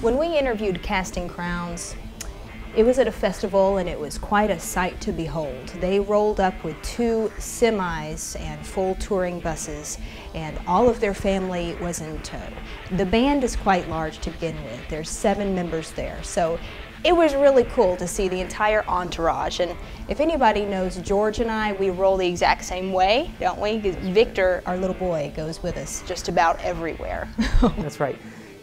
When we interviewed Casting Crowns, it was at a festival and it was quite a sight to behold. They rolled up with 2 semis and full touring buses, and all of their family was in tow. The band is quite large to begin with. There's 7 members there, so it was really cool to see the entire entourage. And if anybody knows George and I, we roll the exact same way, don't we? Victor, our little boy, goes with us just about everywhere. That's right.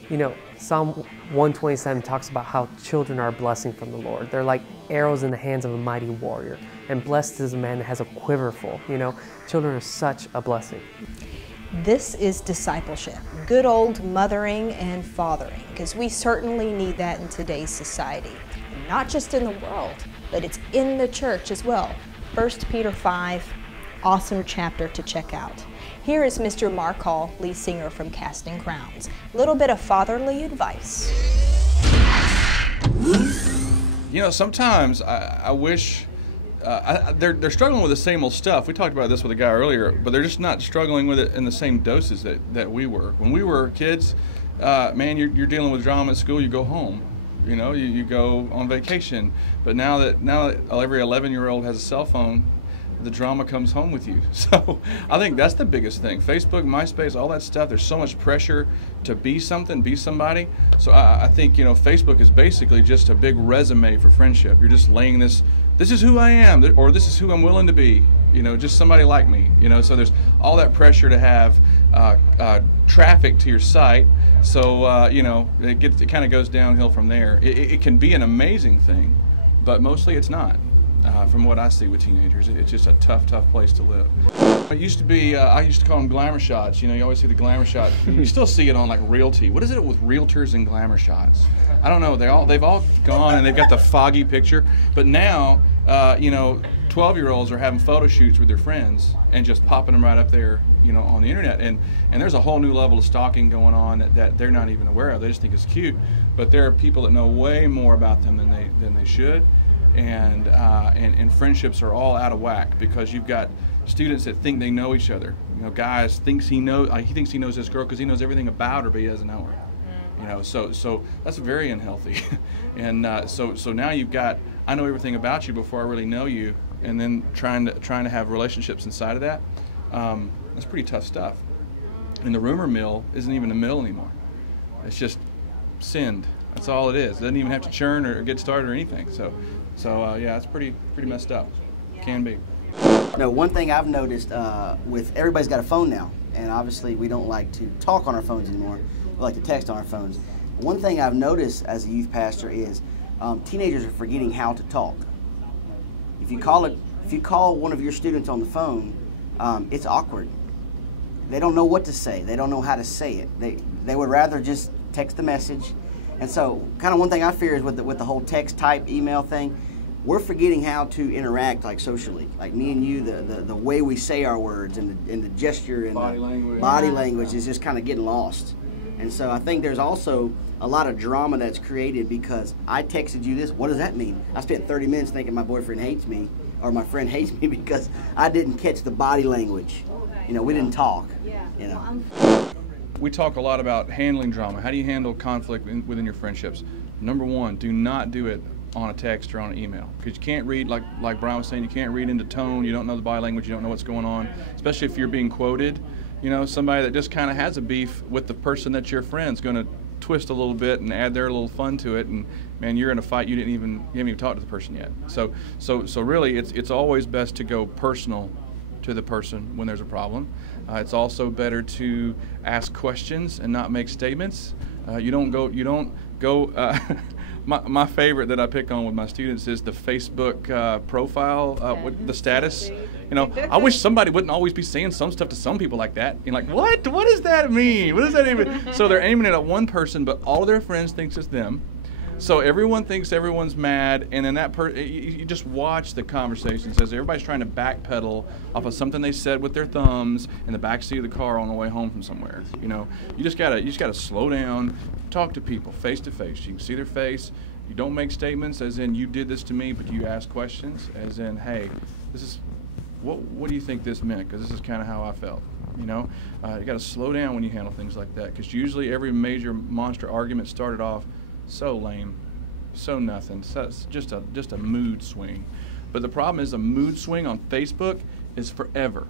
You know, Psalm 127 talks about how children are a blessing from the Lord. They're like arrows in the hands of a mighty warrior. And blessed is a man that has a quiver full. You know, children are such a blessing. This is discipleship, good old mothering and fathering, because we certainly need that in today's society. Not just in the world, but it's in the church as well. 1 Peter 5, awesome chapter to check out. Here is Mr. Mark Hall, lead singer from Casting Crowns. A little bit of fatherly advice. You know, sometimes I wish they're struggling with the same old stuff. We talked about this with a guy earlier, but they're just not struggling with it in the same doses that we were. When we were kids, man, you're dealing with drama at school, you go home. You know, you go on vacation. But now that every 11-year-old has a cell phone, the drama comes home with you. So I think that's the biggest thing. Facebook, MySpace, all that stuff, there's so much pressure to be something, be somebody. So I think, you know, Facebook is basically just a big resume for friendship. You're just laying this is who I am, or this is who I'm willing to be, you know, just somebody like me, you know. So there's all that pressure to have traffic to your site. So, you know, it kind of goes downhill from there. It can be an amazing thing, but mostly it's not. From what I see with teenagers, it's just a tough place to live. It used to be, I used to call them glamour shots. You know, you always see the glamour shot. You still see it on like Realty. What is it with realtors and glamour shots? I don't know. They've all gone and they've got the foggy picture. But now, you know, 12-year-olds are having photo shoots with their friends and just popping them right up there, you know, on the internet. And there's a whole new level of stalking going on that they're not even aware of. They just think it's cute. But there are people that know way more about them than they should. And friendships are all out of whack because you've got students that think they know each other. You know, guys thinks he thinks he knows this girl because he knows everything about her, but he doesn't know her. You know, so that's very unhealthy. And so now you've got, I know everything about you before I really know you, and then trying to have relationships inside of that. That's pretty tough stuff. And the rumor mill isn't even a mill anymore. It's just send. That's all it is. It doesn't even have to churn or get started or anything. So yeah, it's pretty messed up. Can be. No, one thing I've noticed with everybody's got a phone now, and obviously we don't like to talk on our phones anymore. We like to text on our phones. One thing I've noticed as a youth pastor is teenagers are forgetting how to talk. If you call one of your students on the phone, it's awkward. They don't know what to say. They don't know how to say it. They would rather just text the message. And so, kind of one thing I fear is with the whole text type email thing, we're forgetting how to interact like socially. Like me and you, the way we say our words and the gesture and body language is just kind of getting lost. And so I think there's also a lot of drama that's created because I texted you this. What does that mean? I spent 30 minutes thinking my boyfriend hates me or my friend hates me because I didn't catch the body language. You know, we didn't talk. You know. We talk a lot about handling drama. How do you handle conflict within your friendships? Number one, do not do it on a text or on an email, because you can't read, like Brian was saying, you can't read into tone. You don't know the body language. You don't know what's going on, especially if you're being quoted. You know, somebody that just kind of has a beef with the person that's your friend's going to twist a little bit and add their little fun to it, and man, you're in a fight you haven't even talked to the person yet. So really, it's always best to go personal to the person when there's a problem. It's also better to ask questions and not make statements. You don't go. My favorite that I pick on with my students is the Facebook profile, with the status. You know, I wish somebody wouldn't always be saying some stuff to some people like that. You're like, what? What does that mean? What does that even? So they're aiming it at one person, but all of their friends thinks it's them. So everyone thinks everyone's mad, and then you just watch the conversations as everybody's trying to backpedal off of something they said with their thumbs in the backseat of the car on the way home from somewhere. You know, you just gotta slow down, talk to people face to face. You can see their face. You don't make statements as in you did this to me, but you ask questions as in, hey, this is what do you think this meant? Because this is kind of how I felt. You know, you got to slow down when you handle things like that, because usually every major monster argument started off So lame, so nothing. So it's just a mood swing. But the problem is, a mood swing on Facebook is forever.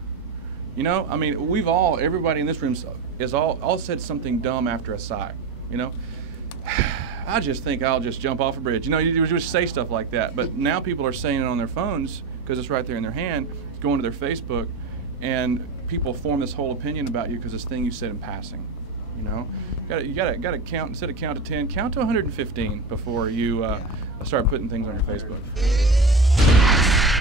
You know, I mean, everybody in this room is all said something dumb after a sigh. You know, I just think I'll just jump off a bridge. You know, you just say stuff like that. But now people are saying it on their phones because it's right there in their hand, going to their Facebook, and people form this whole opinion about you because this thing you said in passing. You know, you gotta count, instead of count to 10, count to 115 before you start putting things on your Facebook.